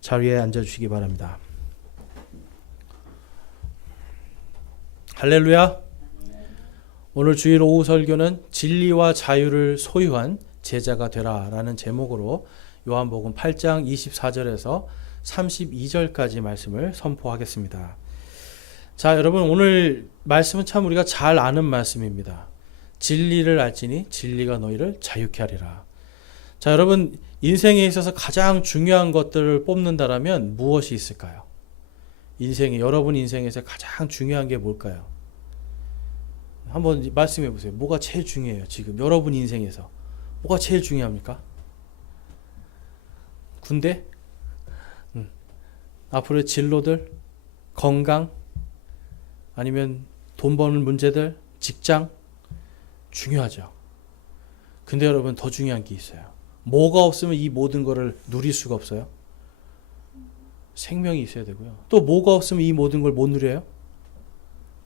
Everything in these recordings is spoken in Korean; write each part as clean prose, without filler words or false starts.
자리에 앉아주시기 바랍니다. 할렐루야. 오늘 주일 오후 설교는 진리와 자유를 소유한 제자가 되라 라는 제목으로 요한복음 8장 24절에서 32절까지 말씀을 선포하겠습니다. 자, 여러분, 오늘 말씀은 참 우리가 잘 아는 말씀입니다. 진리를 알지니 진리가 너희를 자유케 하리라. 자, 여러분, 인생에 있어서 가장 중요한 것들을 뽑는다라면 무엇이 있을까요? 여러분 인생에서 가장 중요한 게 뭘까요? 한번 말씀해 보세요. 뭐가 제일 중요해요? 지금 여러분 인생에서 뭐가 제일 중요합니까? 군대? 앞으로의 진로들? 건강? 아니면 돈 버는 문제들? 직장? 중요하죠. 근데 여러분, 더 중요한 게 있어요. 뭐가 없으면 이 모든 거를 누릴 수가 없어요? 생명이 있어야 되고요. 또 뭐가 없으면 이 모든 걸 못 누려요?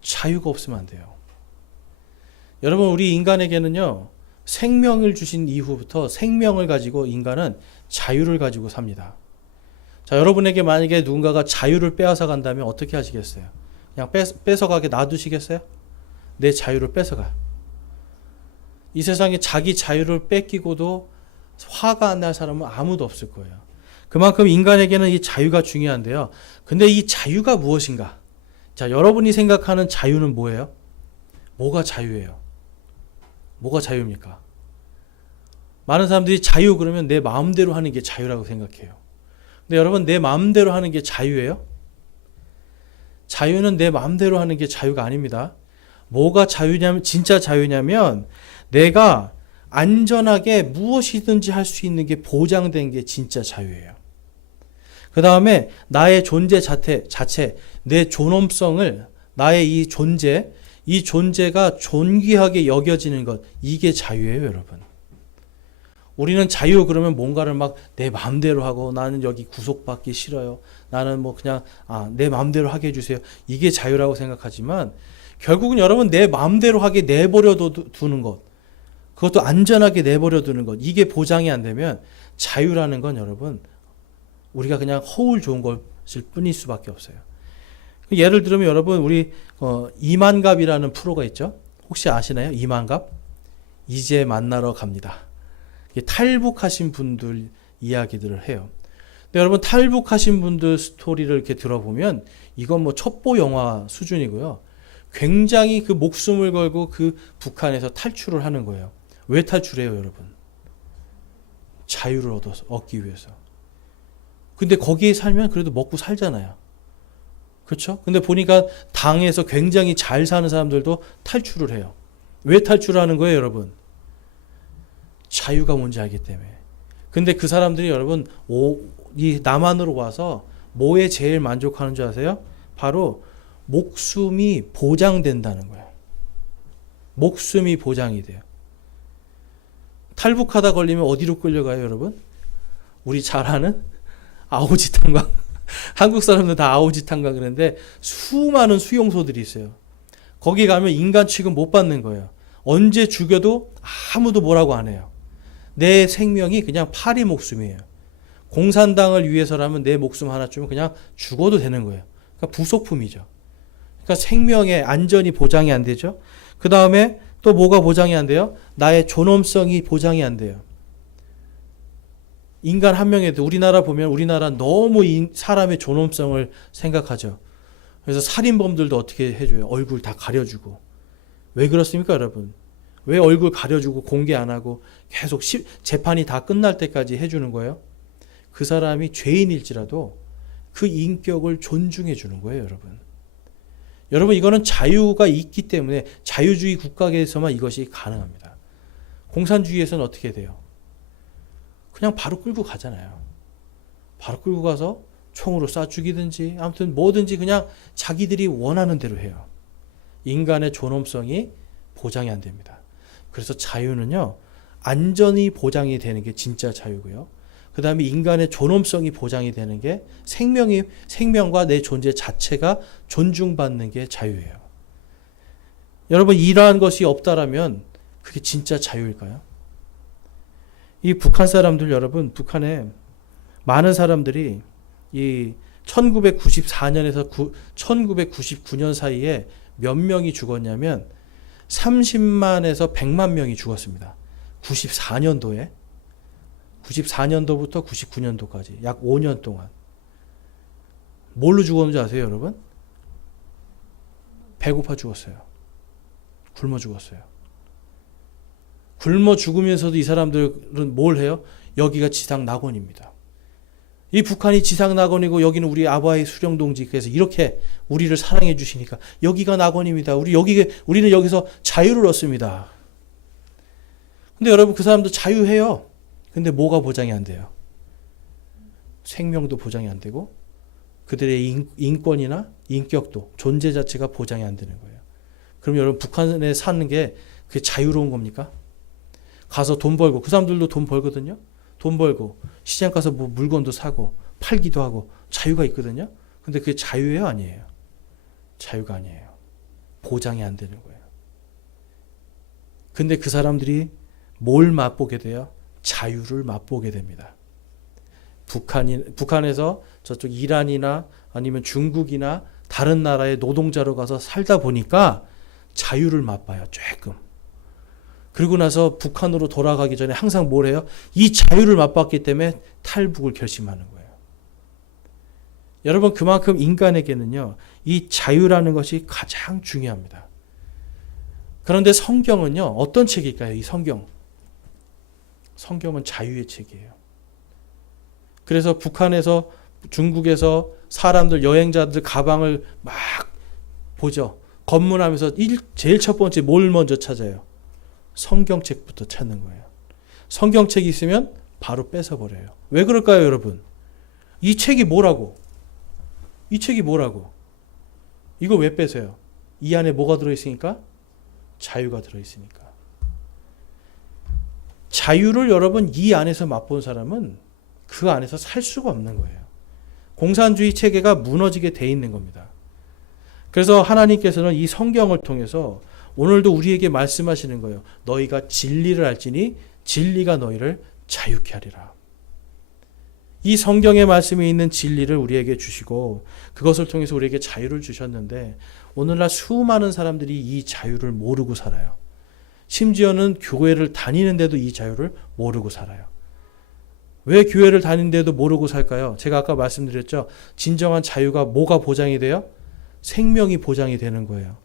자유가 없으면 안 돼요. 여러분, 우리 인간에게는요, 생명을 주신 이후부터 생명을 가지고 인간은 자유를 가지고 삽니다. 자, 여러분에게 만약에 누군가가 자유를 빼앗아 간다면 어떻게 하시겠어요? 그냥 뺏어가게 놔두시겠어요? 내 자유를 뺏어가요. 이 세상에 자기 자유를 뺏기고도 화가 안 날 사람은 아무도 없을 거예요. 그만큼 인간에게는 이 자유가 중요한데요. 근데 이 자유가 무엇인가? 자, 여러분이 생각하는 자유는 뭐예요? 뭐가 자유예요? 뭐가 자유입니까? 많은 사람들이 자유 그러면 내 마음대로 하는 게 자유라고 생각해요. 근데 여러분, 내 마음대로 하는 게 자유예요? 자유는 내 마음대로 하는 게 자유가 아닙니다. 뭐가 자유냐면, 진짜 자유냐면 내가 안전하게 무엇이든지 할 수 있는 게 보장된 게 진짜 자유예요. 그 다음에 나의 존재 자체, 내 존엄성을, 나의 이 존재가 존귀하게 여겨지는 것, 이게 자유예요, 여러분. 우리는 자유 그러면 뭔가를 막 내 마음대로 하고, 나는 여기 구속받기 싫어요. 나는 뭐 그냥 내 마음대로 하게 해주세요. 이게 자유라고 생각하지만 결국은 여러분, 내 마음대로 하게 내버려 두는 것, 그것도 안전하게 내버려 두는 것, 이게 보장이 안 되면 자유라는 건 여러분, 우리가 그냥 허울 좋은 것일 뿐일 수밖에 없어요. 예를 들면 여러분, 우리 이만갑이라는 프로가 있죠. 혹시 아시나요? 이만갑? 이제 만나러 갑니다. 탈북하신 분들 이야기들을 해요. 근데 여러분, 탈북하신 분들 스토리를 이렇게 들어보면 이건 뭐 첩보 영화 수준이고요. 굉장히 그 목숨을 걸고 그 북한에서 탈출을 하는 거예요. 왜 탈출해요, 여러분? 자유를 얻기 위해서. 근데 거기에 살면 그래도 먹고 살잖아요. 그렇죠? 근데 보니까 당에서 굉장히 잘 사는 사람들도 탈출을 해요. 왜 탈출하는 거예요, 여러분? 자유가 뭔지 알기 때문에. 근데 그 사람들이 여러분, 이 남한으로 와서 뭐에 제일 만족하는 줄 아세요? 바로 목숨이 보장된다는 거예요. 목숨이 보장이 돼요. 탈북하다 걸리면 어디로 끌려가요, 여러분? 우리 잘 아는 아오지 탄광. 한국 사람들 다 아오지 탄광 그러는데 수많은 수용소들이 있어요. 거기 가면 인간 취급 못 받는 거예요. 언제 죽여도 아무도 뭐라고 안 해요. 내 생명이 그냥 파리 목숨이에요. 공산당을 위해서라면 내 목숨 하나 주면 그냥 죽어도 되는 거예요. 그러니까 부속품이죠. 그러니까 생명의 안전이 보장이 안 되죠. 그 다음에 또 뭐가 보장이 안 돼요? 나의 존엄성이 보장이 안 돼요. 인간 한 명에도, 우리나라 보면 우리나라 너무 사람의 존엄성을 생각하죠. 그래서 살인범들도 어떻게 해줘요? 얼굴 다 가려주고. 왜 그렇습니까, 여러분? 왜 얼굴 가려주고 공개 안 하고 계속 재판이 다 끝날 때까지 해주는 거예요? 그 사람이 죄인일지라도 그 인격을 존중해 주는 거예요, 여러분. 여러분, 이거는 자유가 있기 때문에, 자유주의 국가에서만 이것이 가능합니다. 공산주의에서는 어떻게 돼요? 그냥 바로 끌고 가잖아요. 바로 끌고 가서 총으로 쏴 죽이든지 아무튼 뭐든지 그냥 자기들이 원하는 대로 해요. 인간의 존엄성이 보장이 안 됩니다. 그래서 자유는요, 안전이 보장이 되는 게 진짜 자유고요. 그 다음에 인간의 존엄성이 보장이 되는 게 생명과 내 존재 자체가 존중받는 게 자유예요. 여러분, 이러한 것이 없다라면 그게 진짜 자유일까요? 이 북한 사람들, 여러분, 북한에 많은 사람들이 이 1994년에서 1999년 사이에 몇 명이 죽었냐면 30만에서 100만 명이 죽었습니다. 94년도에. 94년도부터 99년도까지 약 5년 동안. 뭘로 죽었는지 아세요, 여러분? 배고파 죽었어요. 굶어 죽었어요. 굶어 죽으면서도 이 사람들은 뭘 해요? 여기가 지상 낙원입니다. 이 북한이 지상 낙원이고 여기는 우리 아바의 수령동지, 그래서 이렇게 우리를 사랑해 주시니까 여기가 낙원입니다. 우리는 여기서 자유를 얻습니다. 근데 여러분, 그 사람도 자유해요. 근데 뭐가 보장이 안 돼요? 생명도 보장이 안 되고 그들의 인권이나 인격도, 존재 자체가 보장이 안 되는 거예요. 그럼 여러분, 북한에 사는 게 그게 자유로운 겁니까? 가서 돈 벌고, 그 사람들도 돈 벌거든요. 돈 벌고 시장 가서 뭐 물건도 사고 팔기도 하고 자유가 있거든요. 근데 그게 자유예요, 아니에요? 자유가 아니에요. 보장이 안 되는 거예요. 근데 그 사람들이 뭘 맛보게 돼요? 자유를 맛보게 됩니다. 북한에서 저쪽 이란이나 아니면 중국이나 다른 나라의 노동자로 가서 살다 보니까 자유를 맛봐요, 조금. 그리고 나서 북한으로 돌아가기 전에 항상 뭘 해요? 이 자유를 맛봤기 때문에 탈북을 결심하는 거예요. 여러분, 그만큼 인간에게는요, 이 자유라는 것이 가장 중요합니다. 그런데 성경은요, 어떤 책일까요? 이 성경은 자유의 책이에요. 그래서 북한에서, 중국에서 사람들, 여행자들 가방을 막 보죠. 검문하면서 제일 첫 번째 뭘 먼저 찾아요? 성경책부터 찾는 거예요. 성경책이 있으면 바로 뺏어버려요. 왜 그럴까요, 여러분? 이 책이 뭐라고? 이거 왜 뺏어요? 이 안에 뭐가 들어있으니까? 자유가 들어있으니까. 자유를 여러분, 이 안에서 맛본 사람은 그 안에서 살 수가 없는 거예요. 공산주의 체계가 무너지게 돼 있는 겁니다. 그래서 하나님께서는 이 성경을 통해서 오늘도 우리에게 말씀하시는 거예요. 너희가 진리를 알지니 진리가 너희를 자유케 하리라. 이 성경의 말씀이 있는 진리를 우리에게 주시고 그것을 통해서 우리에게 자유를 주셨는데 오늘날 수많은 사람들이 이 자유를 모르고 살아요. 심지어는 교회를 다니는데도 이 자유를 모르고 살아요. 왜 교회를 다니는데도 모르고 살까요? 제가 아까 말씀드렸죠. 진정한 자유가 뭐가 보장이 돼요? 생명이 보장이 되는 거예요.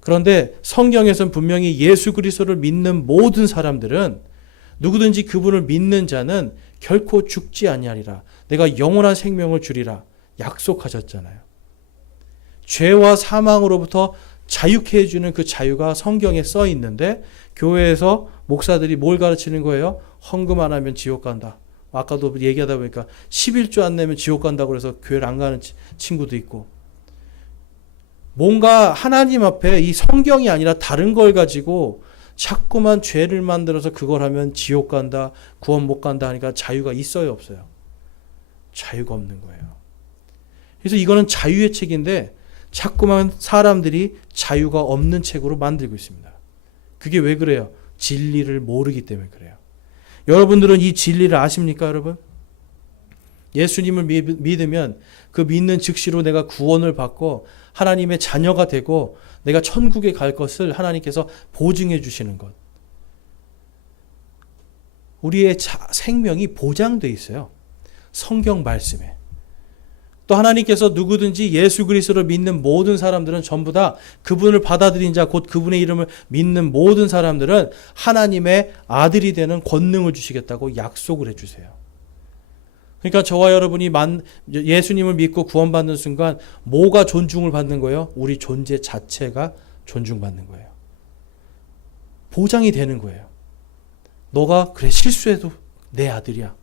그런데 성경에서는 분명히 예수 그리스도를 믿는 모든 사람들은 누구든지 그분을 믿는 자는 결코 죽지 아니하리라. 내가 영원한 생명을 주리라. 약속하셨잖아요. 죄와 사망으로부터 자유케 해주는 그 자유가 성경에 써 있는데 교회에서 목사들이 뭘 가르치는 거예요? 헌금 안 하면 지옥 간다. 아까도 얘기하다 보니까 11조 안 내면 지옥 간다고 그래서 교회를 안 가는 친구도 있고, 뭔가 하나님 앞에 이 성경이 아니라 다른 걸 가지고 자꾸만 죄를 만들어서 그걸 하면 지옥 간다, 구원 못 간다 하니까 자유가 있어요, 없어요? 자유가 없는 거예요. 그래서 이거는 자유의 책인데 자꾸만 사람들이 자유가 없는 책으로 만들고 있습니다. 그게 왜 그래요? 진리를 모르기 때문에 그래요. 여러분들은 이 진리를 아십니까, 여러분? 예수님을 믿으면 그 믿는 즉시로 내가 구원을 받고 하나님의 자녀가 되고 내가 천국에 갈 것을 하나님께서 보증해 주시는 것. 우리의 생명이 보장되어 있어요. 성경 말씀에. 또 하나님께서 누구든지 예수 그리스도를 믿는 모든 사람들은 전부 다 그분을 받아들인 자, 곧 그분의 이름을 믿는 모든 사람들은 하나님의 아들이 되는 권능을 주시겠다고 약속을 해주세요. 그러니까 저와 여러분이 예수님을 믿고 구원받는 순간 뭐가 존중을 받는 거예요? 우리 존재 자체가 존중받는 거예요. 보장이 되는 거예요. 너가 그래 실수해도 내 아들이야.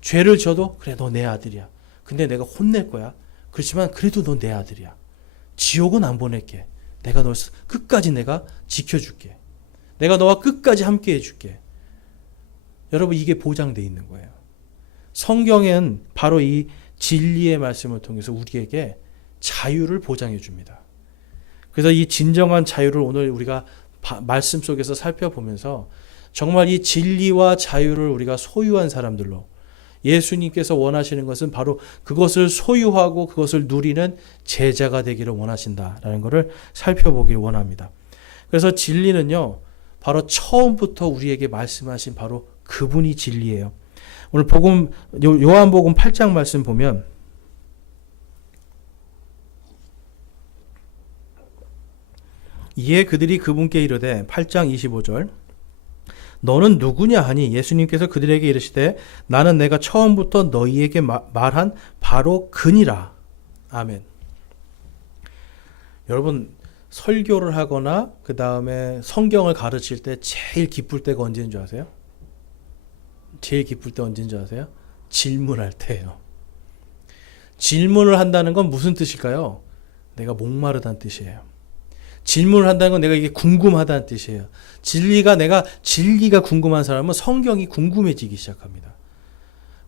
죄를 져도 그래 너 내 아들이야. 근데 내가 혼낼 거야. 그렇지만 그래도 너 내 아들이야. 지옥은 안 보낼게. 내가 널 끝까지 내가 지켜줄게. 내가 너와 끝까지 함께 해줄게. 여러분, 이게 보장되어 있는 거예요. 성경은 바로 이 진리의 말씀을 통해서 우리에게 자유를 보장해 줍니다. 그래서 이 진정한 자유를 오늘 우리가 말씀 속에서 살펴보면서 정말 이 진리와 자유를 우리가 소유한 사람들로, 예수님께서 원하시는 것은 바로 그것을 소유하고 그것을 누리는 제자가 되기를 원하신다라는 것을 살펴보길 원합니다. 그래서 진리는요, 바로 처음부터 우리에게 말씀하신 바로 그분이 진리예요. 오늘 요한복음 8장 말씀 보면 이에 그들이 그분께 이르되 8장 25절 너는 누구냐 하니 예수님께서 그들에게 이르시되 나는 내가 처음부터 너희에게 말한 바로 그니라. 아멘. 여러분 설교를 하거나 그 다음에 성경을 가르칠 때 제일 기쁠 때가 언제인 줄 아세요? 제일 기쁠 때 언제인 줄 아세요? 질문할 때예요. 질문을 한다는 건 무슨 뜻일까요? 내가 목마르다는 뜻이에요. 질문을 한다는 건 내가 이게 궁금하다는 뜻이에요. 진리가 궁금한 사람은 성경이 궁금해지기 시작합니다.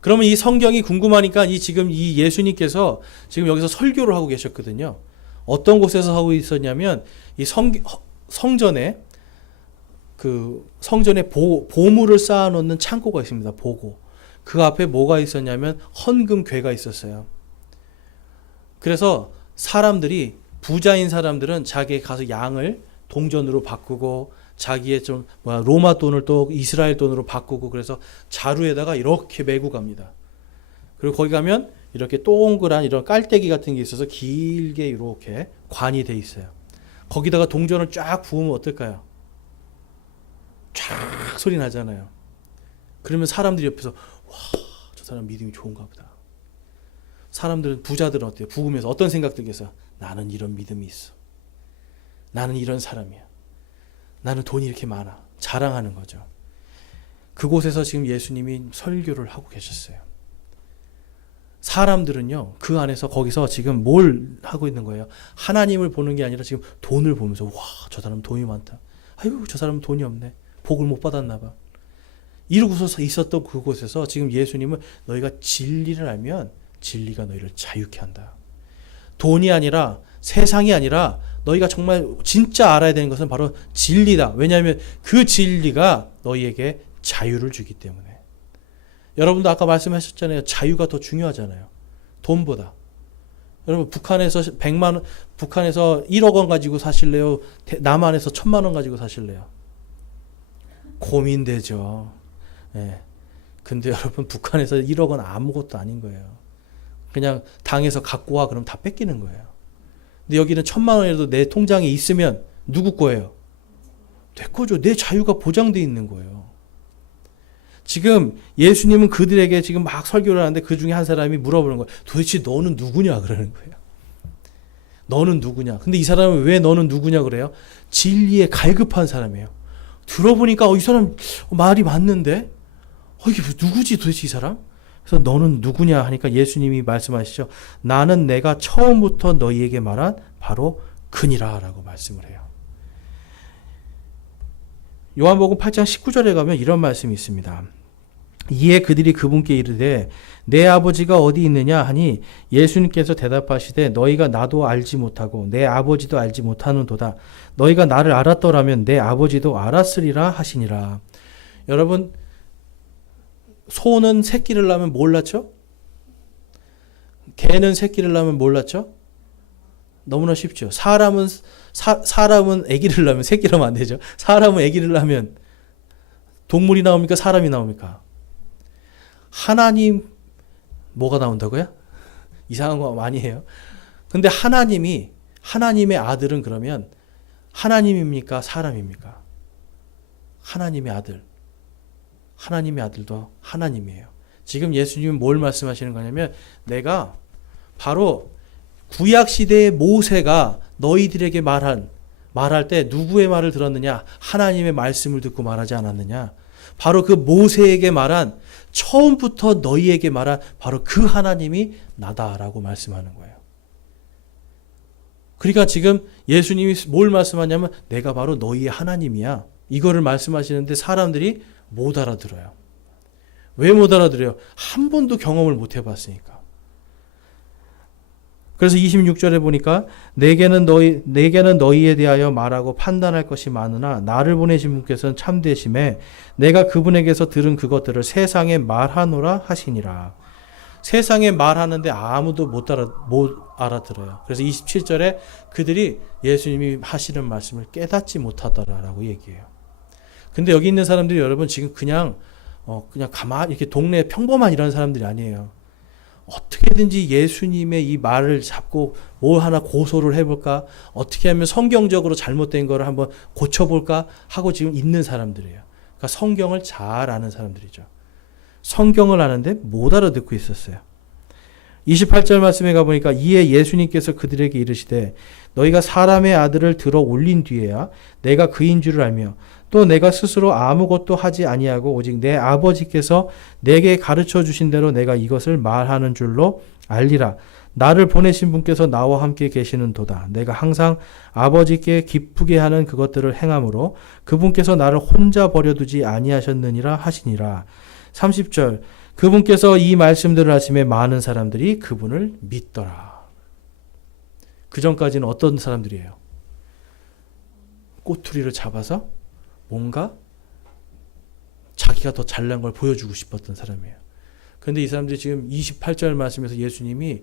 그러면 이 성경이 궁금하니까 지금 이 예수님께서 지금 여기서 설교를 하고 계셨거든요. 어떤 곳에서 하고 있었냐면 이 성전에 보물을 쌓아놓는 창고가 있습니다. 보고 그 앞에 뭐가 있었냐면 헌금궤가 있었어요. 그래서 부자인 사람들은 자기에 가서 양을 동전으로 바꾸고 자기의 로마 돈을 또 이스라엘 돈으로 바꾸고 그래서 자루에다가 이렇게 메고 갑니다. 그리고 거기 가면 이렇게 동그란 이런 깔때기 같은 게 있어서 길게 이렇게 관이 돼 있어요. 거기다가 동전을 쫙 부으면 어떨까요? 쫙 소리 나잖아요. 그러면 사람들이 옆에서 와, 저 사람 믿음이 좋은가 보다. 부자들은 어때요? 부으면서 어떤 생각 들겠어요? 나는 이런 믿음이 있어. 나는 이런 사람이야. 나는 돈이 이렇게 많아. 자랑하는 거죠. 그곳에서 지금 예수님이 설교를 하고 계셨어요. 사람들은요, 그 안에서 거기서 지금 뭘 하고 있는 거예요? 하나님을 보는 게 아니라 지금 돈을 보면서 와, 저 사람 돈이 많다. 아유, 저 사람 돈이 없네. 복을 못 받았나 봐. 이러고서 있었던 그곳에서 지금 예수님은 너희가 진리를 알면 진리가 너희를 자유케 한다. 돈이 아니라 세상이 아니라 너희가 정말 진짜 알아야 되는 것은 바로 진리다. 왜냐하면 그 진리가 너희에게 자유를 주기 때문에. 여러분도 아까 말씀하셨잖아요. 자유가 더 중요하잖아요. 돈보다. 여러분 북한에서 1억 원 가지고 사실래요? 남한에서 1,000만 원 가지고 사실래요? 고민되죠. 네. 근데 여러분 북한에서 1억 원 아무것도 아닌 거예요. 그냥 당에서 갖고 와 그럼 다 뺏기는 거예요. 근데 여기는 1,000만 원이라도 내 통장에 있으면 누구 거예요? 내 거죠. 내 자유가 보장되어 있는 거예요. 지금 예수님은 그들에게 지금 막 설교를 하는데 그 중에 한 사람이 물어보는 거예요. 도대체 너는 누구냐? 그러는 거예요. 너는 누구냐? 근데 이 사람은 왜 너는 누구냐 그래요? 진리에 갈급한 사람이에요. 들어보니까 이 사람 말이 맞는데 이게 누구지 도대체 이 사람? 그래서 너는 누구냐 하니까 예수님이 말씀하시죠. 나는 내가 처음부터 너희에게 말한 바로 그니라 라고 말씀을 해요. 요한복음 8장 19절에 가면 이런 말씀이 있습니다. 이에 그들이 그분께 이르되 내 아버지가 어디 있느냐 하니 예수님께서 대답하시되 너희가 나도 알지 못하고 내 아버지도 알지 못하는도다. 너희가 나를 알았더라면 내 아버지도 알았으리라 하시니라. 여러분 소는 새끼를 낳으면 뭘 낳죠? 개는 새끼를 낳으면 뭘 낳죠? 너무나 쉽죠. 사람은 아기를 낳으면 새끼를 하면 안 되죠. 사람은 아기를 낳으면 동물이 나옵니까? 사람이 나옵니까? 하나님 뭐가 나온다고요? 이상한 거 많이 해요. 근데 하나님의 아들은 그러면 하나님입니까? 사람입니까? 하나님의 아들. 하나님의 아들도 하나님이에요. 지금 예수님은 뭘 말씀하시는 거냐면 내가 바로 구약시대의 모세가 너희들에게 말할 때 누구의 말을 들었느냐? 하나님의 말씀을 듣고 말하지 않았느냐? 바로 그 모세에게 말한 처음부터 너희에게 말한 바로 그 하나님이 나다라고 말씀하는 거예요. 그러니까 지금 예수님이 뭘 말씀하냐면 내가 바로 너희의 하나님이야. 이거를 말씀하시는데 사람들이 못 알아들어요. 왜 못 알아들어요? 한 번도 경험을 못 해봤으니까. 그래서 26절에 보니까 내게는 너희에 대하여 말하고 판단할 것이 많으나 나를 보내신 분께서는 참되심에 내가 그분에게서 들은 그것들을 세상에 말하노라 하시니라. 세상에 말하는데 아무도 못 알아들어요. 그래서 27절에 그들이 예수님이 하시는 말씀을 깨닫지 못하더라라고 얘기해요. 근데 여기 있는 사람들이 여러분 지금 그냥 가만히 이렇게 동네에 평범한 이런 사람들이 아니에요. 어떻게든지 예수님의 이 말을 잡고 뭘 하나 고소를 해볼까? 어떻게 하면 성경적으로 잘못된 거를 한번 고쳐볼까? 하고 지금 있는 사람들이에요. 그러니까 성경을 잘 아는 사람들이죠. 성경을 아는데 못 알아듣고 있었어요. 28절 말씀에 가보니까 이에 예수님께서 그들에게 이르시되 너희가 사람의 아들을 들어 올린 뒤에야 내가 그인 줄을 알며 또 내가 스스로 아무것도 하지 아니하고 오직 내 아버지께서 내게 가르쳐 주신 대로 내가 이것을 말하는 줄로 알리라. 나를 보내신 분께서 나와 함께 계시는도다. 내가 항상 아버지께 기쁘게 하는 그것들을 행함으로 그분께서 나를 혼자 버려두지 아니하셨느니라 하시니라. 30절 그분께서 이 말씀들을 하심에 많은 사람들이 그분을 믿더라. 그 전까지는 어떤 사람들이에요? 꼬투리를 잡아서 뭔가 자기가 더 잘난 걸 보여주고 싶었던 사람이에요. 그런데 이 사람들이 지금 28절 말씀에서 예수님이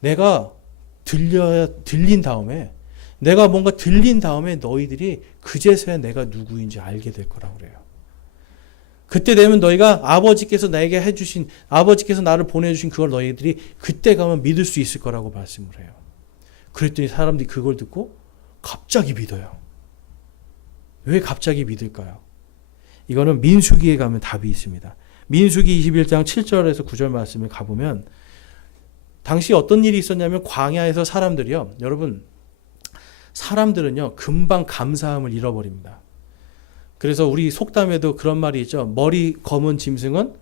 내가 들린 다음에 너희들이 그제서야 내가 누구인지 알게 될 거라고 그래요. 그때 되면 너희가 아버지께서 나를 보내주신 그걸 너희들이 그때 가면 믿을 수 있을 거라고 말씀을 해요. 그랬더니 사람들이 그걸 듣고 갑자기 믿어요. 왜 갑자기 믿을까요? 이거는 민수기에 가면 답이 있습니다. 민수기 21장 7절에서 9절 말씀을 가보면 당시 어떤 일이 있었냐면 광야에서 사람들이요. 여러분 사람들은요 금방 감사함을 잃어버립니다. 그래서 우리 속담에도 그런 말이 있죠. 머리 검은 짐승은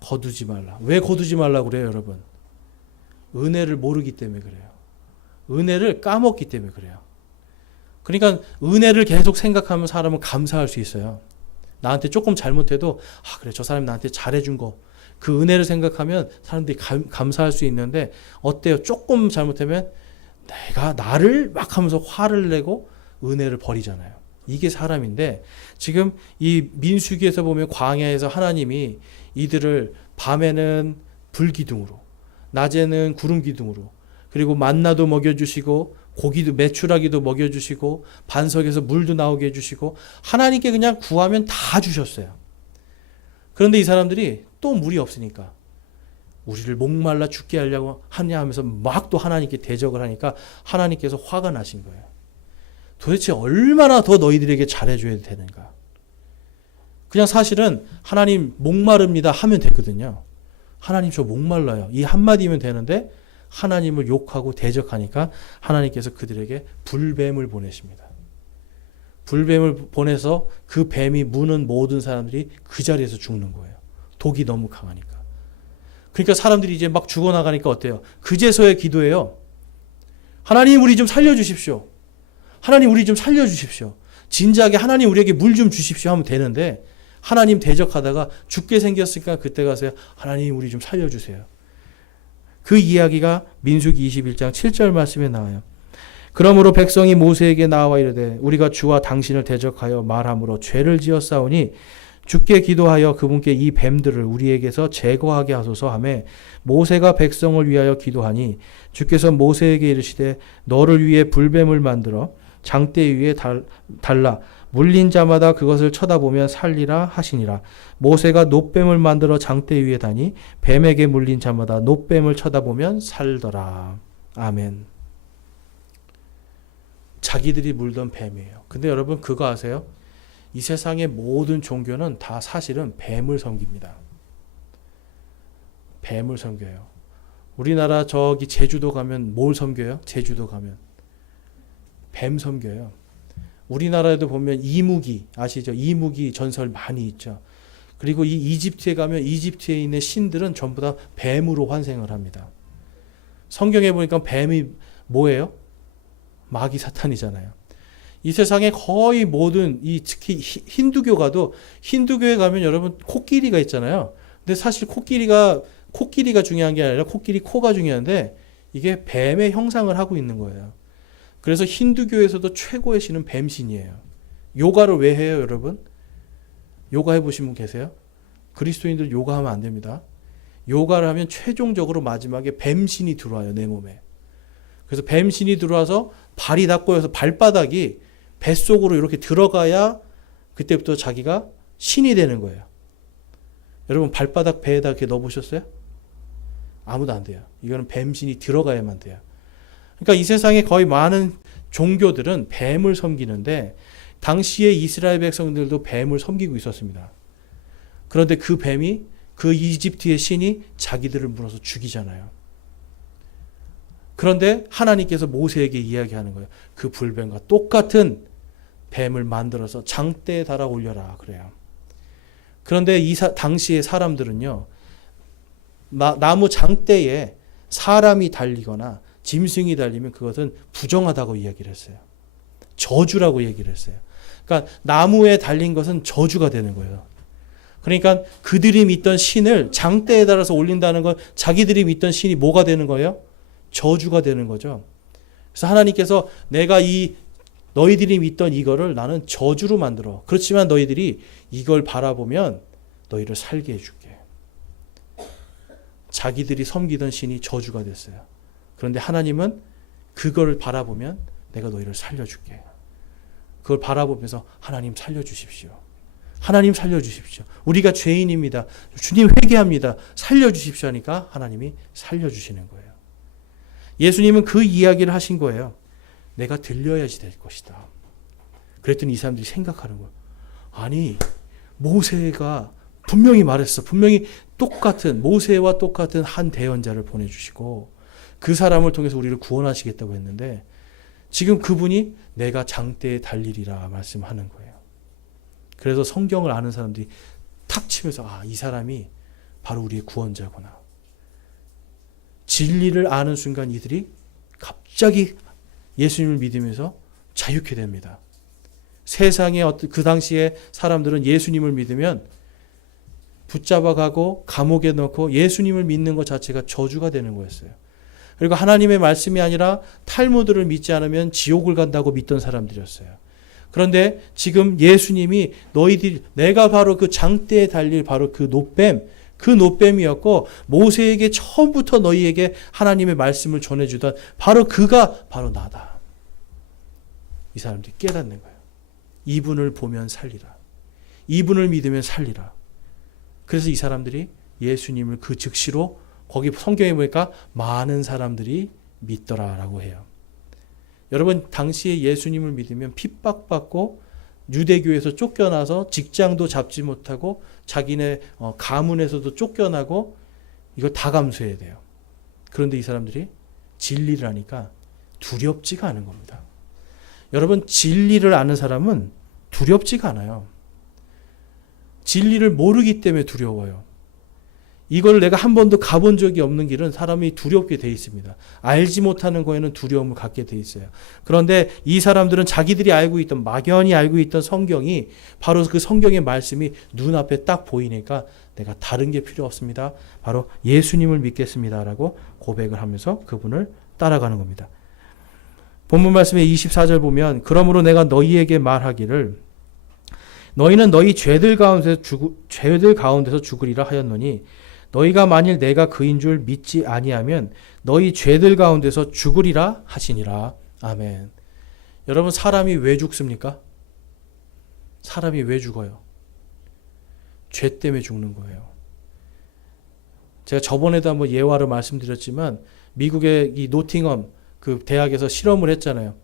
거두지 말라. 왜 거두지 말라고 그래요, 여러분? 은혜를 모르기 때문에 그래요. 은혜를 까먹기 때문에 그래요. 그러니까 은혜를 계속 생각하면 사람은 감사할 수 있어요. 나한테 조금 잘못해도 그래 저 사람이 나한테 잘해준 거 그 은혜를 생각하면 사람들이 감사할 수 있는데 어때요? 조금 잘못하면 나를 막 하면서 화를 내고 은혜를 버리잖아요. 이게 사람인데 지금 이 민수기에서 보면 광야에서 하나님이 이들을 밤에는 불기둥으로 낮에는 구름기둥으로 그리고 만나도 먹여주시고 고기도 메추라기도 먹여주시고 반석에서 물도 나오게 해주시고 하나님께 그냥 구하면 다 주셨어요. 그런데 이 사람들이 또 물이 없으니까 우리를 목말라 죽게 하려고 하냐 하면서 막 또 하나님께 대적을 하니까 하나님께서 화가 나신 거예요. 도대체 얼마나 더 너희들에게 잘해줘야 되는가. 그냥 사실은 하나님 목마릅니다 하면 되거든요. 하나님 저 목말라요. 이 한마디면 되는데 하나님을 욕하고 대적하니까 하나님께서 그들에게 불뱀을 보내십니다. 불뱀을 보내서 그 뱀이 무는 모든 사람들이 그 자리에서 죽는 거예요. 독이 너무 강하니까. 그러니까 사람들이 이제 막 죽어나가니까 어때요? 그제서야 기도해요. 하나님 우리 좀 살려주십시오. 하나님 우리 좀 살려주십시오. 진지하게 하나님 우리에게 물 좀 주십시오 하면 되는데 하나님 대적하다가 죽게 생겼으니까 그때 가서 하나님 우리 좀 살려주세요. 그 이야기가 민수기 21장 7절 말씀에 나와요. 그러므로 백성이 모세에게 나와 이르되 우리가 주와 당신을 대적하여 말함으로 죄를 지었사오니 주께 기도하여 그분께 이 뱀들을 우리에게서 제거하게 하소서 하매 모세가 백성을 위하여 기도하니 주께서 모세에게 이르시되 너를 위해 불뱀을 만들어 장대 위에 달라 물린 자마다 그것을 쳐다보면 살리라 하시니라. 모세가 놋뱀을 만들어 장대 위에 다니 뱀에게 물린 자마다 놋뱀을 쳐다보면 살더라. 아멘. 자기들이 물던 뱀이에요. 근데 여러분 그거 아세요? 이 세상의 모든 종교는 다 사실은 뱀을 섬깁니다. 뱀을 섬겨요. 우리나라 저기 제주도 가면 뭘 섬겨요? 제주도 가면 뱀 섬겨요. 우리나라에도 보면 이무기 아시죠? 이무기 전설 많이 있죠. 그리고 이 이집트에 가면 이집트에 있는 신들은 전부 다 뱀으로 환생을 합니다. 성경에 보니까 뱀이 뭐예요? 마귀 사탄이잖아요. 이 세상에 거의 모든 특히 힌두교가도 힌두교에 가면 여러분 코끼리가 있잖아요. 근데 사실 코끼리가 중요한 게 아니라 코끼리 코가 중요한데 이게 뱀의 형상을 하고 있는 거예요. 그래서 힌두교에서도 최고의 신은 뱀신이에요. 요가를 왜 해요, 여러분? 요가 해보신 분 계세요? 그리스도인들 요가하면 안 됩니다. 요가를 하면 최종적으로 마지막에 뱀신이 들어와요, 내 몸에. 그래서 뱀신이 들어와서 발이 다 꼬여서 발바닥이 뱃속으로 이렇게 들어가야 그때부터 자기가 신이 되는 거예요. 여러분 발바닥 배에다 이렇게 넣어보셨어요? 아무도 안 돼요. 이거는 뱀신이 들어가야만 돼요. 그러니까 이 세상에 거의 많은 종교들은 뱀을 섬기는데 당시에 이스라엘 백성들도 뱀을 섬기고 있었습니다. 그런데 그 뱀이 그 이집트의 신이 자기들을 물어서 죽이잖아요. 그런데 하나님께서 모세에게 이야기하는 거예요. 그 불뱀과 똑같은 뱀을 만들어서 장대에 달아 올려라 그래요. 그런데 당시의 사람들은요. 나무 장대에 사람이 달리거나 짐승이 달리면 그것은 부정하다고 이야기를 했어요. 저주라고 얘기를 했어요. 그러니까 나무에 달린 것은 저주가 되는 거예요. 그러니까 그들이 믿던 신을 장대에 달아서 올린다는 건 자기들이 믿던 신이 뭐가 되는 거예요? 저주가 되는 거죠. 그래서 하나님께서 내가 너희들이 믿던 이거를 나는 저주로 만들어. 그렇지만 너희들이 이걸 바라보면 너희를 살게 해줄게. 자기들이 섬기던 신이 저주가 됐어요. 그런데 하나님은 그걸 바라보면 내가 너희를 살려줄게. 그걸 바라보면서 하나님 살려주십시오. 하나님 살려주십시오. 우리가 죄인입니다. 주님 회개합니다. 살려주십시오 하니까 하나님이 살려주시는 거예요. 예수님은 그 이야기를 하신 거예요. 내가 들려야지 될 것이다. 그랬더니 이 사람들이 생각하는 거예요. 아니 모세가 분명히 말했어. 분명히 모세와 똑같은 한 대언자를 보내주시고 그 사람을 통해서 우리를 구원하시겠다고 했는데 지금 그분이 내가 장대에 달리리라 말씀하는 거예요. 그래서 성경을 아는 사람들이 탁 치면서 이 사람이 바로 우리의 구원자구나. 진리를 아는 순간 이들이 갑자기 예수님을 믿으면서 자유케 됩니다. 세상에 그 당시에 사람들은 예수님을 믿으면 붙잡아가고 감옥에 넣고 예수님을 믿는 것 자체가 저주가 되는 거였어요. 그리고 하나님의 말씀이 아니라 탈무드를 믿지 않으면 지옥을 간다고 믿던 사람들이었어요. 그런데 지금 예수님이 내가 바로 그 장대에 달릴 바로 그 노뱀이었고 모세에게 처음부터 너희에게 하나님의 말씀을 전해주던 바로 그가 바로 나다. 이 사람들이 깨닫는 거예요. 이분을 보면 살리라. 이분을 믿으면 살리라. 그래서 이 사람들이 예수님을 그 즉시로 거기 성경에 보니까 많은 사람들이 믿더라라고 해요. 여러분 당시에 예수님을 믿으면 핍박받고 유대교에서 쫓겨나서 직장도 잡지 못하고 자기네 가문에서도 쫓겨나고 이거 다 감수해야 돼요. 그런데 이 사람들이 진리를 아니까 두렵지가 않은 겁니다. 여러분 진리를 아는 사람은 두렵지가 않아요. 진리를 모르기 때문에 두려워요. 이걸 내가 한 번도 가본 적이 없는 길은 사람이 두렵게 돼 있습니다. 알지 못하는 거에는 두려움을 갖게 돼 있어요. 그런데 이 사람들은 자기들이 막연히 알고 있던 성경이 바로 그 성경의 말씀이 눈앞에 딱 보이니까 내가 다른 게 필요 없습니다. 바로 예수님을 믿겠습니다라고 고백을 하면서 그분을 따라가는 겁니다. 본문 말씀의 24절 보면 그러므로 내가 너희에게 말하기를 너희는 너희 죄들 가운데서 죽으리라 하였노니 너희가 만일 내가 그인 줄 믿지 아니하면 너희 죄들 가운데서 죽으리라 하시니라. 아멘. 여러분 사람이 왜 죽습니까? 사람이 왜 죽어요? 죄 때문에 죽는 거예요. 제가 저번에도 한번 예화를 말씀드렸지만 미국의 이 노팅엄 그 대학에서 실험을 했잖아요.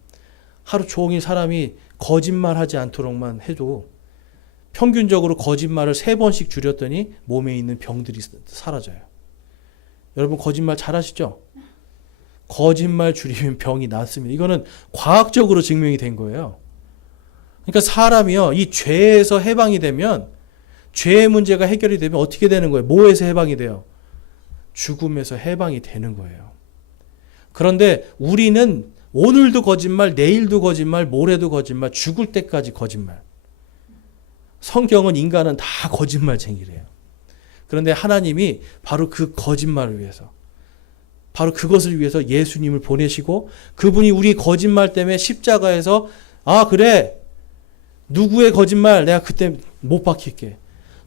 하루 종일 사람이 거짓말하지 않도록만 해도 평균적으로 거짓말을 3번씩 줄였더니 몸에 있는 병들이 사라져요. 여러분 거짓말 잘하시죠? 거짓말 줄이면 병이 낫습니다. 이거는 과학적으로 증명이 된 거예요. 그러니까 사람이요, 이 죄에서 해방이 되면 죄의 문제가 해결이 되면 어떻게 되는 거예요? 뭐에서 해방이 돼요? 죽음에서 해방이 되는 거예요. 그런데 우리는 오늘도 거짓말, 내일도 거짓말, 모레도 거짓말, 죽을 때까지 거짓말. 성경은 인간은 다 거짓말쟁이래요. 그런데 하나님이 바로 그 거짓말을 위해서 바로 그것을 위해서 예수님을 보내시고 그분이 우리 거짓말 때문에 십자가에서 아 그래 누구의 거짓말 내가 그때 못 박힐게.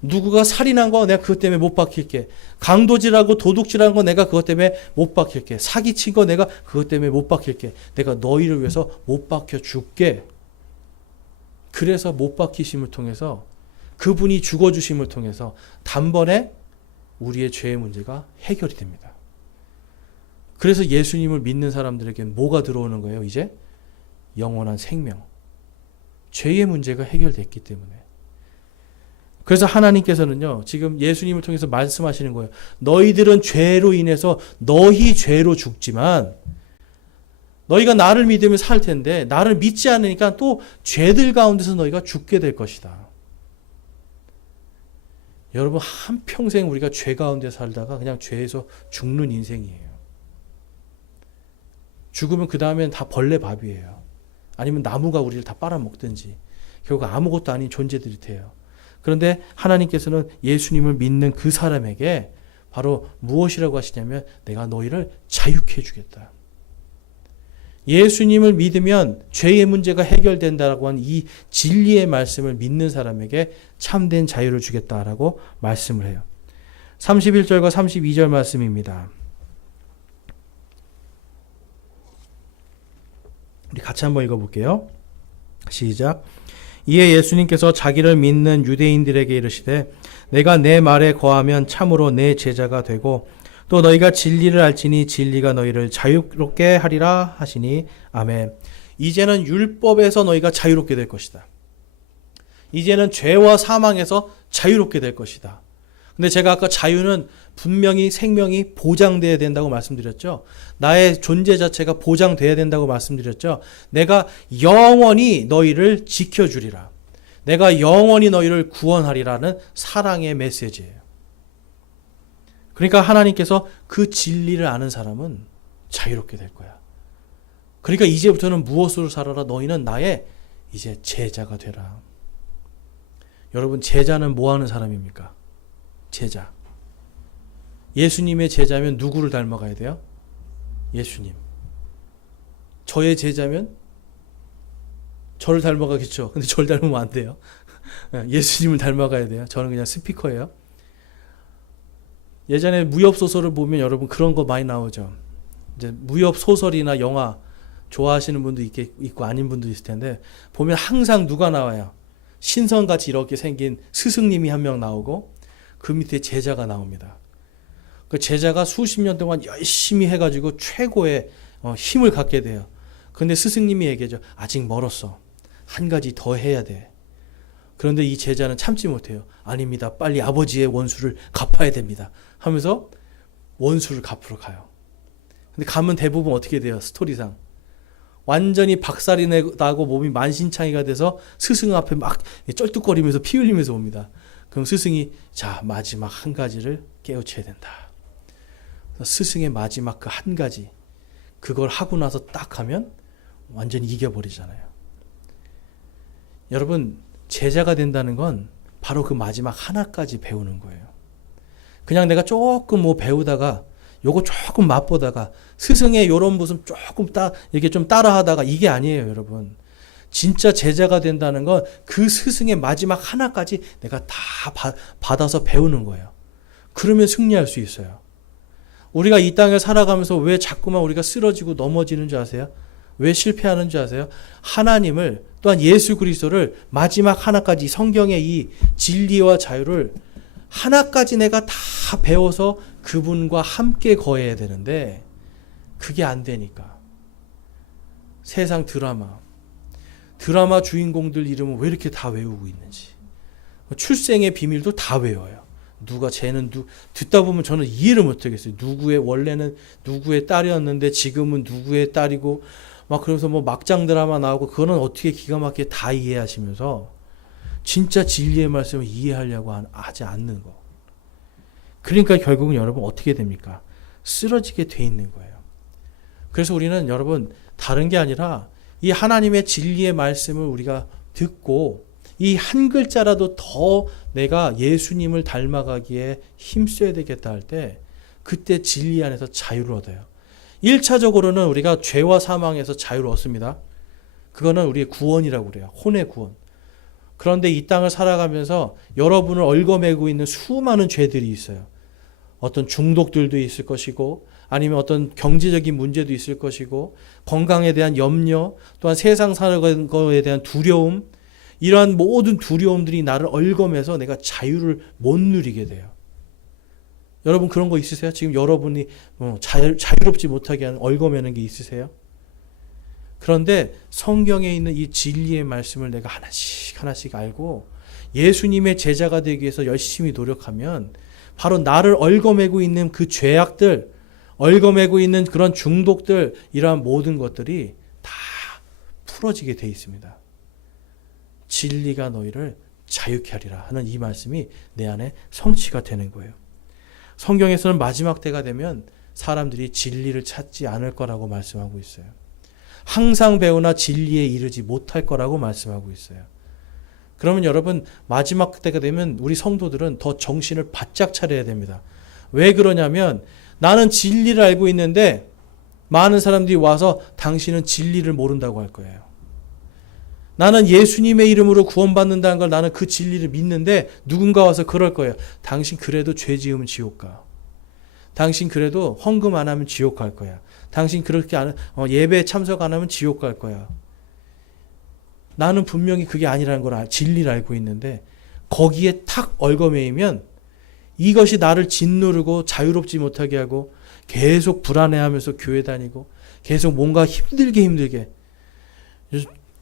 누구가 살인한 거 내가 그것 때문에 못 박힐게. 강도질하고 도둑질한 거 내가 그것 때문에 못 박힐게. 사기친 거 내가 그것 때문에 못 박힐게. 내가 너희를 위해서 못 박혀 줄게. 그래서 못 박히심을 통해서 그분이 죽어주심을 통해서 단번에 우리의 죄의 문제가 해결이 됩니다. 그래서 예수님을 믿는 사람들에게 뭐가 들어오는 거예요? 이제 영원한 생명. 죄의 문제가 해결됐기 때문에. 그래서 하나님께서는요, 지금 예수님을 통해서 말씀하시는 거예요. 너희들은 죄로 인해서 너희 죄로 죽지만 너희가 나를 믿으면 살 텐데 나를 믿지 않으니까 또 죄들 가운데서 너희가 죽게 될 것이다. 여러분 한평생 우리가 죄 가운데 살다가 그냥 죄에서 죽는 인생이에요. 죽으면 그 다음엔 다 벌레 밥이에요. 아니면 나무가 우리를 다 빨아먹든지 결국 아무것도 아닌 존재들이 돼요. 그런데 하나님께서는 예수님을 믿는 그 사람에게 바로 무엇이라고 하시냐면 내가 너희를 자유케 해주겠다. 예수님을 믿으면 죄의 문제가 해결된다라고 하는 이 진리의 말씀을 믿는 사람에게 참된 자유를 주겠다라고 말씀을 해요. 31절과 32절 말씀입니다. 우리 같이 한번 읽어볼게요. 시작. 이에 예수님께서 자기를 믿는 유대인들에게 이르시되 내가 내 말에 거하면 참으로 내 제자가 되고 또 너희가 진리를 알지니 진리가 너희를 자유롭게 하리라 하시니 아멘. 이제는 율법에서 너희가 자유롭게 될 것이다. 이제는 죄와 사망에서 자유롭게 될 것이다. 근데 제가 아까 자유는 분명히 생명이 보장돼야 된다고 말씀드렸죠. 나의 존재 자체가 보장돼야 된다고 말씀드렸죠. 내가 영원히 너희를 지켜주리라. 내가 영원히 너희를 구원하리라는 사랑의 메시지예요. 그러니까 하나님께서 그 진리를 아는 사람은 자유롭게 될 거야. 그러니까 이제부터는 무엇으로 살아라? 너희는 나의 이제 제자가 되라. 여러분 제자는 뭐 하는 사람입니까? 제자. 예수님의 제자면 누구를 닮아가야 돼요? 예수님. 저의 제자면 저를 닮아가겠죠. 근데 저를 닮으면 안 돼요. 예수님을 닮아가야 돼요. 저는 그냥 스피커예요. 예전에 무협 소설을 보면 여러분 그런 거 많이 나오죠. 이제 무협 소설이나 영화 좋아하시는 분도 있고 아닌 분도 있을 텐데 보면 항상 누가 나와요? 신선같이 이렇게 생긴 스승님이 한 명 나오고 그 밑에 제자가 나옵니다. 그 제자가 수십 년 동안 열심히 해가지고 최고의 힘을 갖게 돼요. 근데 스승님이 얘기하죠. 아직 멀었어. 한 가지 더 해야 돼. 그런데 이 제자는 참지 못해요. 아닙니다. 빨리 아버지의 원수를 갚아야 됩니다. 하면서 원수를 갚으러 가요. 근데 가면 대부분 어떻게 돼요? 스토리상. 완전히 박살이 나고 몸이 만신창이가 돼서 스승 앞에 막 쩔뚝거리면서 피 흘리면서 옵니다. 그럼 스승이 자 마지막 한 가지를 깨우쳐야 된다. 스승의 마지막 그 한 가지 그걸 하고 나서 딱 하면 완전히 이겨버리잖아요. 여러분 제자가 된다는 건 바로 그 마지막 하나까지 배우는 거예요. 그냥 내가 조금 뭐 배우다가 요거 조금 맛보다가 스승의 요런 모습 조금 이렇게 좀 따라하다가 이게 아니에요, 여러분. 진짜 제자가 된다는 건 그 스승의 마지막 하나까지 내가 다 받아서 배우는 거예요. 그러면 승리할 수 있어요. 우리가 이 땅을 살아가면서 왜 자꾸만 우리가 쓰러지고 넘어지는 줄 아세요? 왜 실패하는 줄 아세요? 하나님을 또한 예수 그리스도를 마지막 하나까지 성경의 이 진리와 자유를 하나까지 내가 다 배워서 그분과 함께 거해야 되는데 그게 안 되니까 세상 드라마 주인공들 이름은 왜 이렇게 다 외우고 있는지 출생의 비밀도 다 외워요. 쟤는 듣다 보면 저는 이해를 못하겠어요. 원래는 누구의 딸이었는데 지금은 누구의 딸이고 막 그러면서 뭐 막장 드라마 나오고 그거는 어떻게 기가 막히게 다 이해하시면서 진짜 진리의 말씀을 이해하려고 하지 않는 거. 그러니까 결국은 여러분 어떻게 됩니까? 쓰러지게 돼 있는 거예요. 그래서 우리는 여러분 다른 게 아니라 이 하나님의 진리의 말씀을 우리가 듣고 이 한 글자라도 더 내가 예수님을 닮아가기에 힘써야 되겠다 할 때 그때 진리 안에서 자유를 얻어요. 1차적으로는 우리가 죄와 사망에서 자유를 얻습니다. 그거는 우리의 구원이라고 그래요. 혼의 구원. 그런데 이 땅을 살아가면서 여러분을 얽어매고 있는 수많은 죄들이 있어요. 어떤 중독들도 있을 것이고, 아니면 어떤 경제적인 문제도 있을 것이고, 건강에 대한 염려, 또한 세상 살아가는 것에 대한 두려움, 이러한 모든 두려움들이 나를 얽어매서 내가 자유를 못 누리게 돼요. 여러분 그런 거 있으세요? 지금 여러분이 자유롭지 못하게 하는 얽어매는 게 있으세요? 그런데 성경에 있는 이 진리의 말씀을 내가 하나씩 알고 예수님의 제자가 되기 위해서 열심히 노력하면 바로 나를 얽어매고 있는 그 죄악들, 얽어매고 있는 그런 중독들, 이러한 모든 것들이 다 풀어지게 돼 있습니다. 진리가 너희를 자유케 하리라 하는 이 말씀이 내 안에 성취가 되는 거예요. 성경에서는 마지막 때가 되면 사람들이 진리를 찾지 않을 거라고 말씀하고 있어요. 항상 배우나 진리에 이르지 못할 거라고 말씀하고 있어요. 그러면 여러분 마지막 때가 되면 우리 성도들은 더 정신을 바짝 차려야 됩니다. 왜 그러냐면 나는 진리를 알고 있는데 많은 사람들이 와서 당신은 진리를 모른다고 할 거예요. 나는 예수님의 이름으로 구원받는다는 걸 나는 그 진리를 믿는데 누군가 와서 그럴 거예요. 당신 그래도 죄 지으면 지옥 가. 당신 그래도 헌금 안 하면 지옥 갈 거야. 당신 그렇게 예배에 참석 안 하면 지옥 갈 거야. 나는 분명히 그게 아니라는 걸 진리를 알고 있는데 거기에 탁 얽어매이면 이것이 나를 짓누르고 자유롭지 못하게 하고 계속 불안해하면서 교회 다니고 계속 뭔가 힘들게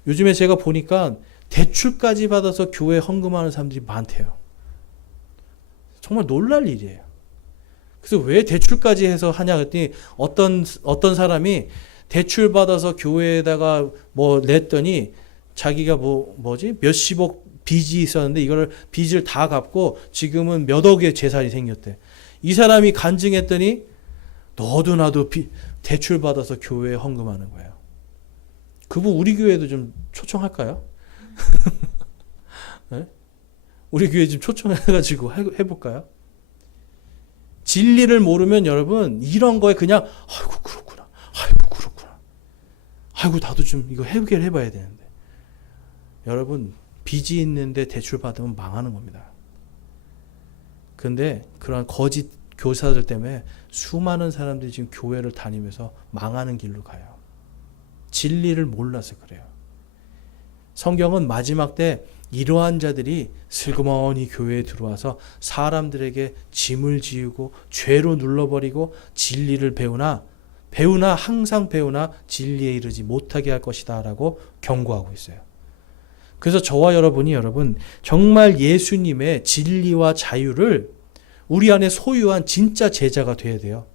요즘에 제가 보니까 대출까지 받아서 교회 헌금하는 사람들이 많대요. 정말 놀랄 일이에요. 그래서 왜 대출까지 해서 하냐 그랬더니 어떤 사람이 대출 받아서 교회에다가 뭐 냈더니 자기가 몇십억 빚이 있었는데 이거를 빚을 다 갚고 지금은 몇 억의 재산이 생겼대. 이 사람이 간증했더니 너도 나도 대출 받아서 교회에 헌금하는 거예요. 그분 우리 교회도 좀 초청할까요? 네? 우리 교회 좀 초청해가지고 해볼까요? 진리를 모르면 여러분 이런 거에 그냥 아이고 그렇구나 아이고 나도 좀 이거 해봐야 되는데 여러분 빚이 있는데 대출 받으면 망하는 겁니다. 근데 그런 거짓 교사들 때문에 수많은 사람들이 지금 교회를 다니면서 망하는 길로 가요. 진리를 몰라서 그래요. 성경은 마지막 때 이러한 자들이 슬그머니 교회에 들어와서 사람들에게 짐을 지우고 죄로 눌러버리고 진리를 배우나 항상 배우나 진리에 이르지 못하게 할 것이다 라고 경고하고 있어요. 그래서 저와 여러분 정말 예수님의 진리와 자유를 우리 안에 소유한 진짜 제자가 돼야 돼요.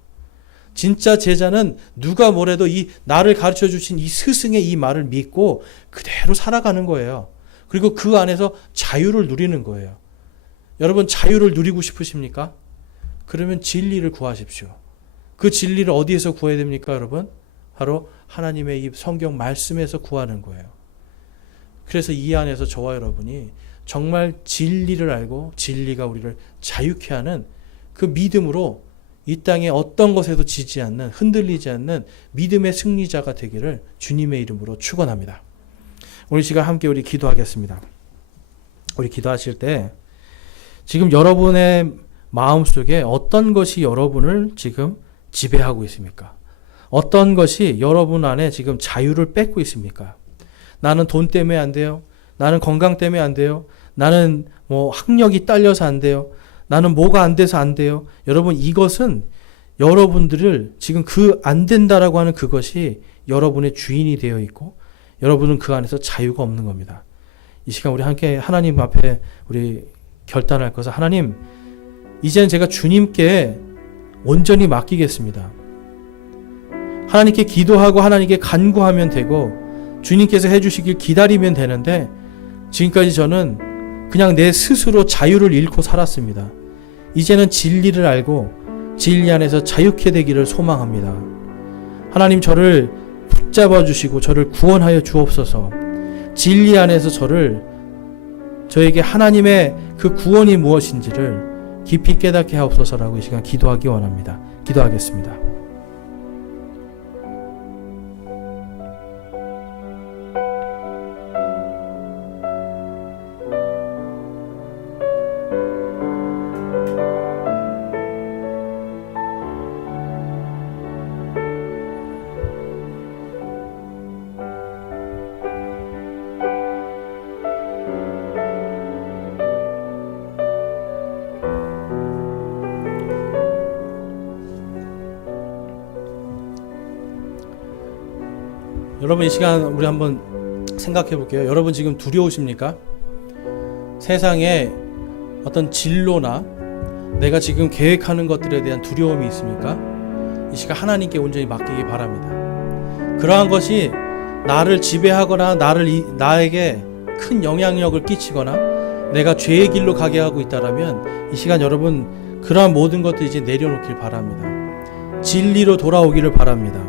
진짜 제자는 누가 뭐래도 이 나를 가르쳐 주신 이 스승의 이 말을 믿고 그대로 살아가는 거예요. 그리고 그 안에서 자유를 누리는 거예요. 여러분 자유를 누리고 싶으십니까? 그러면 진리를 구하십시오. 그 진리를 어디에서 구해야 됩니까, 여러분? 바로 하나님의 이 성경 말씀에서 구하는 거예요. 그래서 이 안에서 저와 여러분이 정말 진리를 알고 진리가 우리를 자유케 하는 그 믿음으로 이 땅에 어떤 것에도 지지 않는, 흔들리지 않는 믿음의 승리자가 되기를 주님의 이름으로 축원합니다. 오늘 시간 함께 우리 기도하겠습니다. 우리 기도하실 때 지금 여러분의 마음속에 어떤 것이 여러분을 지금 지배하고 있습니까? 어떤 것이 여러분 안에 지금 자유를 뺏고 있습니까? 나는 돈 때문에 안 돼요. 나는 건강 때문에 안 돼요. 나는 학력이 딸려서 안 돼요. 나는 뭐가 안 돼서 안 돼요. 여러분 이것은 여러분들을 지금 그 안 된다라고 하는 그것이 여러분의 주인이 되어 있고 여러분은 그 안에서 자유가 없는 겁니다. 이 시간 우리 함께 하나님 앞에 우리 결단할 것은 하나님 이제는 제가 주님께 온전히 맡기겠습니다. 하나님께 기도하고 하나님께 간구하면 되고 주님께서 해주시길 기다리면 되는데 지금까지 저는 그냥 내 스스로 자유를 잃고 살았습니다. 이제는 진리를 알고 진리 안에서 자유케 되기를 소망합니다. 하나님 저를 붙잡아 주시고 저를 구원하여 주옵소서. 진리 안에서 저에게 하나님의 그 구원이 무엇인지를 깊이 깨닫게 하옵소서라고 이 시간 기도하기 원합니다. 기도하겠습니다. 여러분 이 시간 우리 한번 생각해 볼게요. 여러분 지금 두려우십니까? 세상에 어떤 진로나 내가 지금 계획하는 것들에 대한 두려움이 있습니까? 이 시간 하나님께 온전히 맡기기 바랍니다. 그러한 것이 나를 지배하거나 나에게 큰 영향력을 끼치거나 내가 죄의 길로 가게 하고 있다라면 이 시간 여러분 그러한 모든 것들 이제 내려놓길 바랍니다. 진리로 돌아오기를 바랍니다.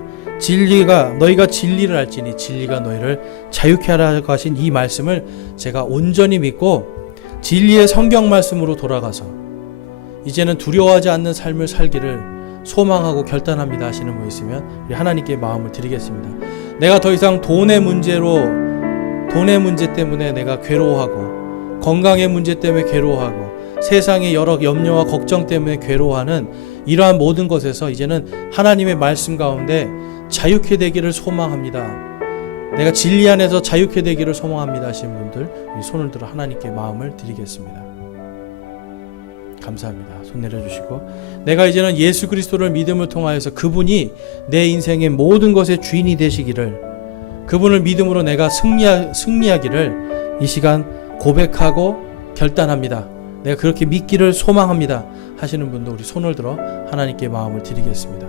너희가 진리를 알지니 진리가 너희를 자유케 하라고 하신 이 말씀을 제가 온전히 믿고 진리의 성경 말씀으로 돌아가서 이제는 두려워하지 않는 삶을 살기를 소망하고 결단합니다 하시는 분 있으면 우리 하나님께 마음을 드리겠습니다. 내가 더 이상 돈의 문제 때문에 내가 괴로워하고 건강의 문제 때문에 괴로워하고 세상의 여러 염려와 걱정 때문에 괴로워하는 이러한 모든 것에서 이제는 하나님의 말씀 가운데 자유케 되기를 소망합니다. 내가 진리 안에서 자유케 되기를 소망합니다 하신 분들 우리 손을 들어 하나님께 마음을 드리겠습니다. 감사합니다. 손 내려주시고 내가 이제는 예수 그리스도를 믿음을 통하여서 그분이 내 인생의 모든 것의 주인이 되시기를 그분을 믿음으로 내가 승리하기를 이 시간 고백하고 결단합니다. 내가 그렇게 믿기를 소망합니다 하시는 분도 우리 손을 들어 하나님께 마음을 드리겠습니다.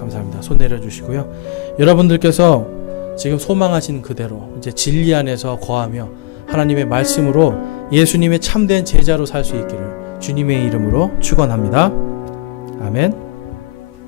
감사합니다. 손 내려주시고요. 여러분들께서 지금 소망하신 그대로 이제 진리 안에서 거하며 하나님의 말씀으로 예수님의 참된 제자로 살 수 있기를 주님의 이름으로 축원합니다. 아멘.